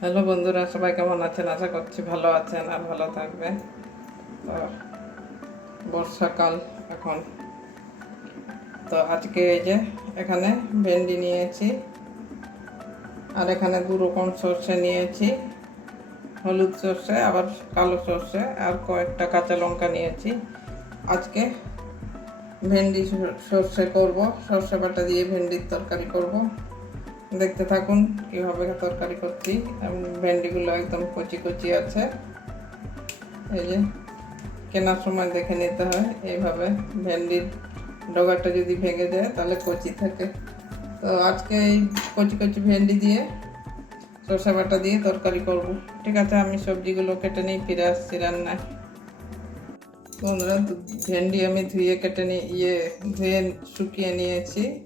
Hello বন্ধুরা, সবাই কেমন আছেন? আশা করছি ভালো আছেন আর ভালো থাকবে তো বর্ষাকাল এখন। তো আজকে এই যে এখানে ভেন্ডি নিয়েছি আর এখানে দু রকম সর্ষে নিয়েছি, হলুদ সর্ষে, আবার কালো সর্ষে আর কয়েকটা কাঁচা লঙ্কা নিয়েছি। আজকে ভেন্ডি সর- সর্ষে করব, সর্ষে বাটা দিয়ে ভেন্ডির তরকারি করব। দেখতে থাকুন কীভাবে তরকারি করছি। ভেন্ডিগুলো একদম কচি কচি আছে। এই যে, কেনার সময় দেখে নিতে হয়। এইভাবে ভেন্ডির ডগাটা যদি ভেঙে যায়, তাহলে কচি থাকে। তো আজকে এই কচি কচি ভেন্ডি দিয়ে, সর্ষে বাটা দিয়ে তরকারি করব। ঠিক আছে, আমি সবজিগুলো কেটে নিয়ে ফিরে আসছি রান্নায়। বন্ধুরা, ভেন্ডি আমি ধুয়ে কেটে নিয়ে ইয়ে ধুয়ে শুকিয়ে নিয়েছি।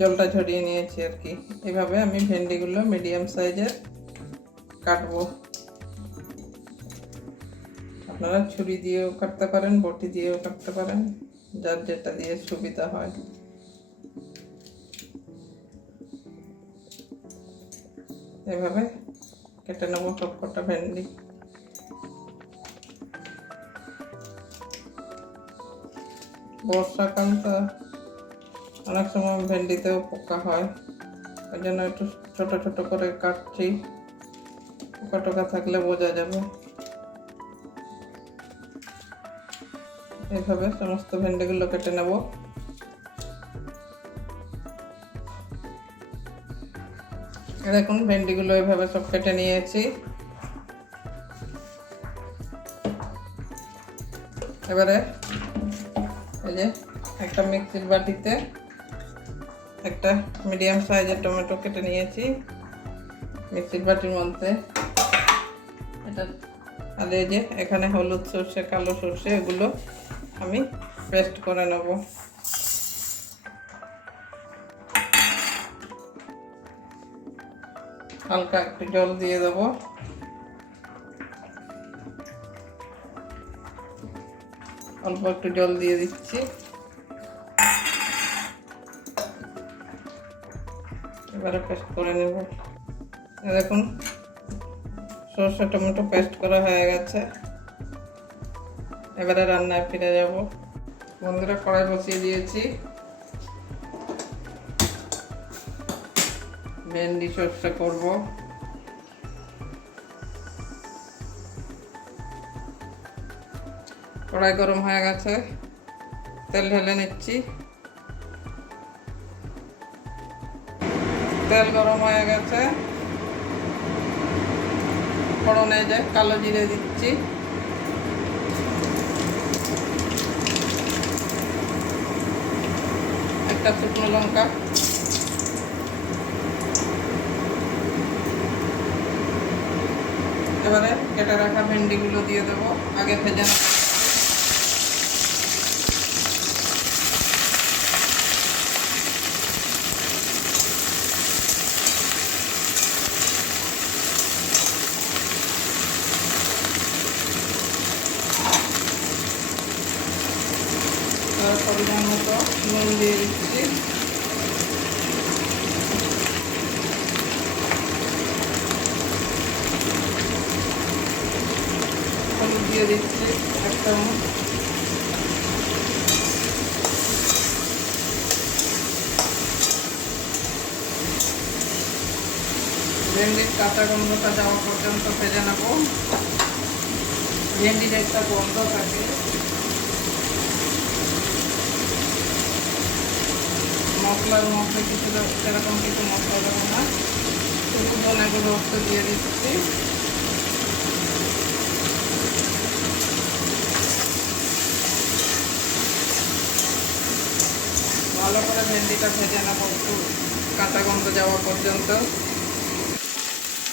জলটা ঝরিয়ে নিয়েছি আর কি। এভাবে আমি ভেন্ডিগুলো মিডিয়াম সাইজের কাটবো। আপনারা ছুরি দিয়েও কাটতে পারেন, বটি দিয়েও কাটতে পারেন, যার যেটা দিয়ে সুবিধা হয়। এভাবে কেটে নেব সব কটা ভেন্ডি। বর্ষাকাল তো অনেক সময় ভেন্ডিতেও পোকা হয়। ওই জন্য একটু ছোট ছোট করে কাটছি। পোকা টোকা থাকলে বোঝা যাবে। এইভাবে সমস্ত ভেন্ডিগুলো কেটে নেব। দেখুন, ভেন্ডিগুলো এইভাবে সব কেটে নিয়েছি। এবারে এই যে একটা মিক্সির বাটিতে একটা মিডিয়াম সাইজের টমেটো কেটে নিয়েছি, মিক্সির বাটির মধ্যে। এটা আর এই যে এখানে হলুদ সর্ষে, কালো সর্ষে, এগুলো আমি পেস্ট করে নেব। হালকা একটু জল দিয়ে দেবো। অল্প একটু জল দিয়ে দিচ্ছি। এবারে পেস্ট করে নেব দেখুন, সর্ষে, টমেটো পেস্ট করা হয়ে গেছে। এবারে রান্নায় ফিরে যাব। বন্ধুরা, কড়াই বসিয়ে দিয়েছি। ভেন্ডি, সর্ষে করব। কড়াই গরম হয়ে গেছে। তেল ঢেলে নিচ্ছি। তেল গরম হয়ে গেছে। ফোড়নে যে কালো জিরে দিচ্ছি। একটা শুকনো লঙ্কা। এবারে কেটে রাখা ভেন্ডিগুলো দিয়ে দেবো। আগে ভেজে নেব তার পরিমাণ মতো নুন দিয়ে দিচ্ছি। হলুদ দিয়ে দিচ্ছি এক চামচ। ভেন্ডির কাঁচা গন্ধটা যাওয়া পর্যন্ত ভেজে নেব। ভেন্ডির একটা গন্ধ থাকে। মশলার মধ্যে কিছু সেরকম কিছু মশলা দেবো না। শুধু ধনে রক্ত দিয়ে দিচ্ছি। ভালো করে ভেন্ডিটা ভেজে নেব একটু কাঁচা গন্ধ যাওয়া পর্যন্ত।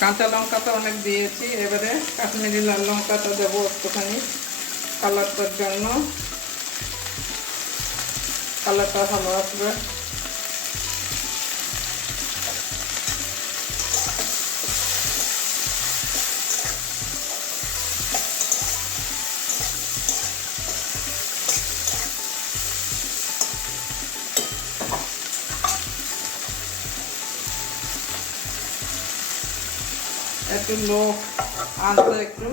কাঁচা লঙ্কা তো অনেক দিয়েছি, এবারে কাশ্মীরি লাল লঙ্কাটা দেবো একটুখানি কালারটার জন্য। কালারটা ভালো আসবে। একটু লো আনতে একটু।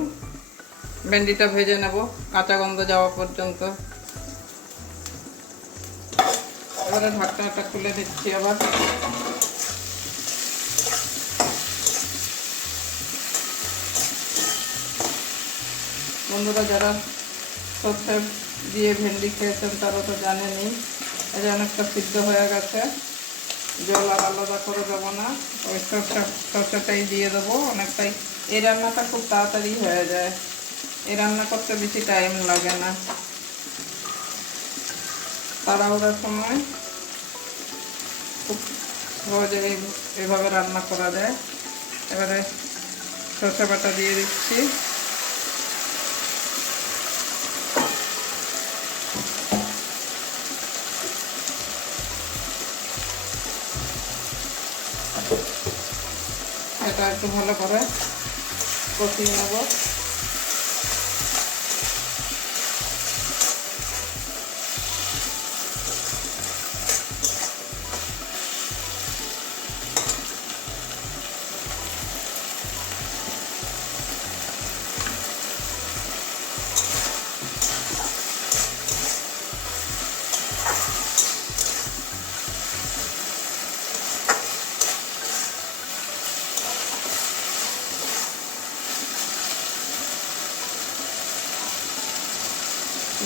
ভেন্ডিটা ভেজে নেব, কাঁচা গন্ধ যাওয়া পর্যন্ত। এবারে ঢাকনাটা খুলে দিচ্ছি আবার। বন্ধুরা, যারা সর্ষে দিয়ে ভেন্ডি খেয়েছেন তারা তো জানেনি যে অনেকটা সিদ্ধ হয়ে গেছে। জল আর আলাদা করে দেবো না। ওই সর্ষে দিয়ে দেবো অনেকটাই। এই রান্নাটা খুব তাড়াতাড়ি হয়ে যায়। এই রান্না করতে বেশি টাইম লাগে না। তাড়াহুড়ার সময় খুব সহজে এভাবে রান্না করা যায়। এবারে সর্ষে বাটা দিয়ে দিচ্ছি। এটা একটু ভালো করে কষিয়ে নেব।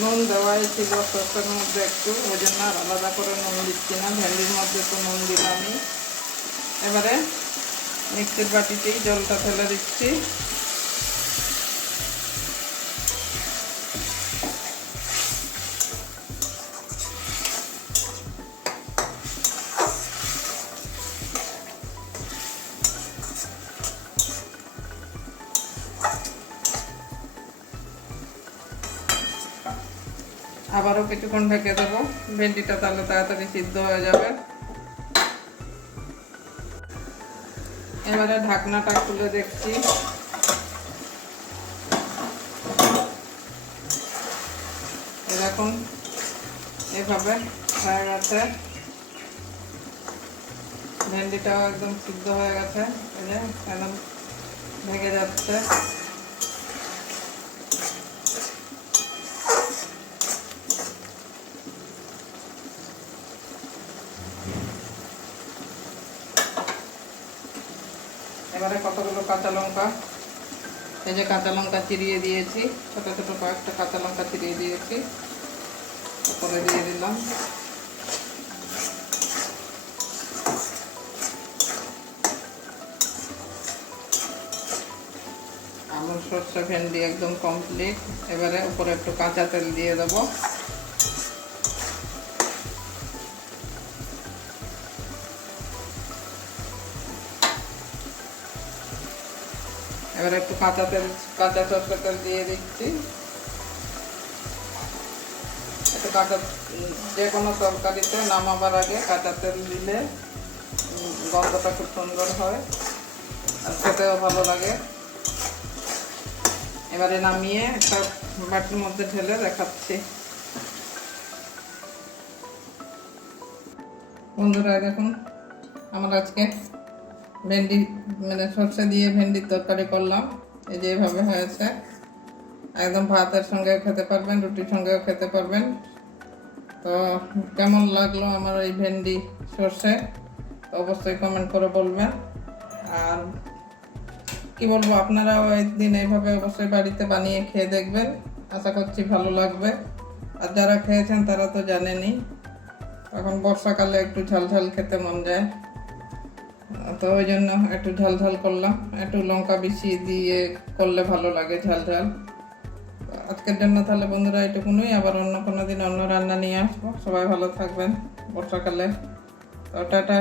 নুন দেওয়া ছিল সর্ষের মধ্যে একটু, ওই জন্য আর আলাদা করে নুন দিচ্ছি না, ভেন্ডির মধ্যে তো নুন দিলামই। এবারে মিক্সির বাটিতেই জলটা ফেলে দিচ্ছি। আবারও কিছুক্ষণ ঢেকে দেবো। ভেন্ডিটা তাহলে তাড়াতাড়ি সিদ্ধ হয়ে যাবে। এবারে ঢাকনাটা খুলে দেখছি। এরকম এভাবে হয়ে গেছে। ভেন্ডিটাও একদম সিদ্ধ হয়ে গেছে। একদম ভেঙে যাচ্ছে। এবারে কতগুলো কাঁচা লঙ্কা? এই যে কাঁচা লঙ্কা চিরিয়ে দিয়েছি, ছোটো ছোটো কয়েকটা কাঁচা লঙ্কা চিরিয়ে দিয়েছি। তারপরে দিয়ে দিলাম। আমার সর্ষে ভেন্ডি একদম কমপ্লিট এবারে উপরে একটু কাঁচা তেল দিয়ে দেবো। এবার একটু কাঁচা তেল, কাঁচা সরষের তেল দিয়ে দিচ্ছি। একটু কাঁচা যে কোনো তরকারিতে নামাবার আগে কাঁচা তেল দিলে গন্ধটা খুব সুন্দর হয় আর খেতেও ভালো লাগে। এবারে নামিয়ে একটা বাটির মধ্যে ঢেলে দেখাচ্ছি। বন্ধুরা, দেখুন, আমার আজকে ভেন্ডি মানে সর্ষে দিয়ে ভেন্ডির তরকারি করলাম। এই যে এভাবে হয়েছে। একদম ভাতের সঙ্গেও খেতে পারবেন, রুটির সঙ্গেও খেতে পারবেন। তো কেমন লাগল আমার এই ভেন্ডি সর্ষে? অবশ্যই কমেন্ট করে বলবেন। আর কি বলব, আপনারাও একদিন এইভাবে অবশ্যই বাড়িতে বানিয়ে খেয়ে দেখবেন। আশা করছি ভালো লাগবে। আর যারা খেয়েছেন তারা তো জানেনই, এখন বর্ষাকালে একটু ঝাল ঝাল খেতে মন যায়। তো ওই জন্য একটু ঝাল ঝাল করলাম। একটু লঙ্কা বেশি দিয়ে করলে ভালো লাগে ঝাল ঝাল। আজকের জন্য তাহলে বন্ধুরা এটুকুনই। আবার অন্য কোনো দিন অন্য রান্না নিয়ে আসব। সবাই ভালো থাকবেন বর্ষাকালে। তো টাটা।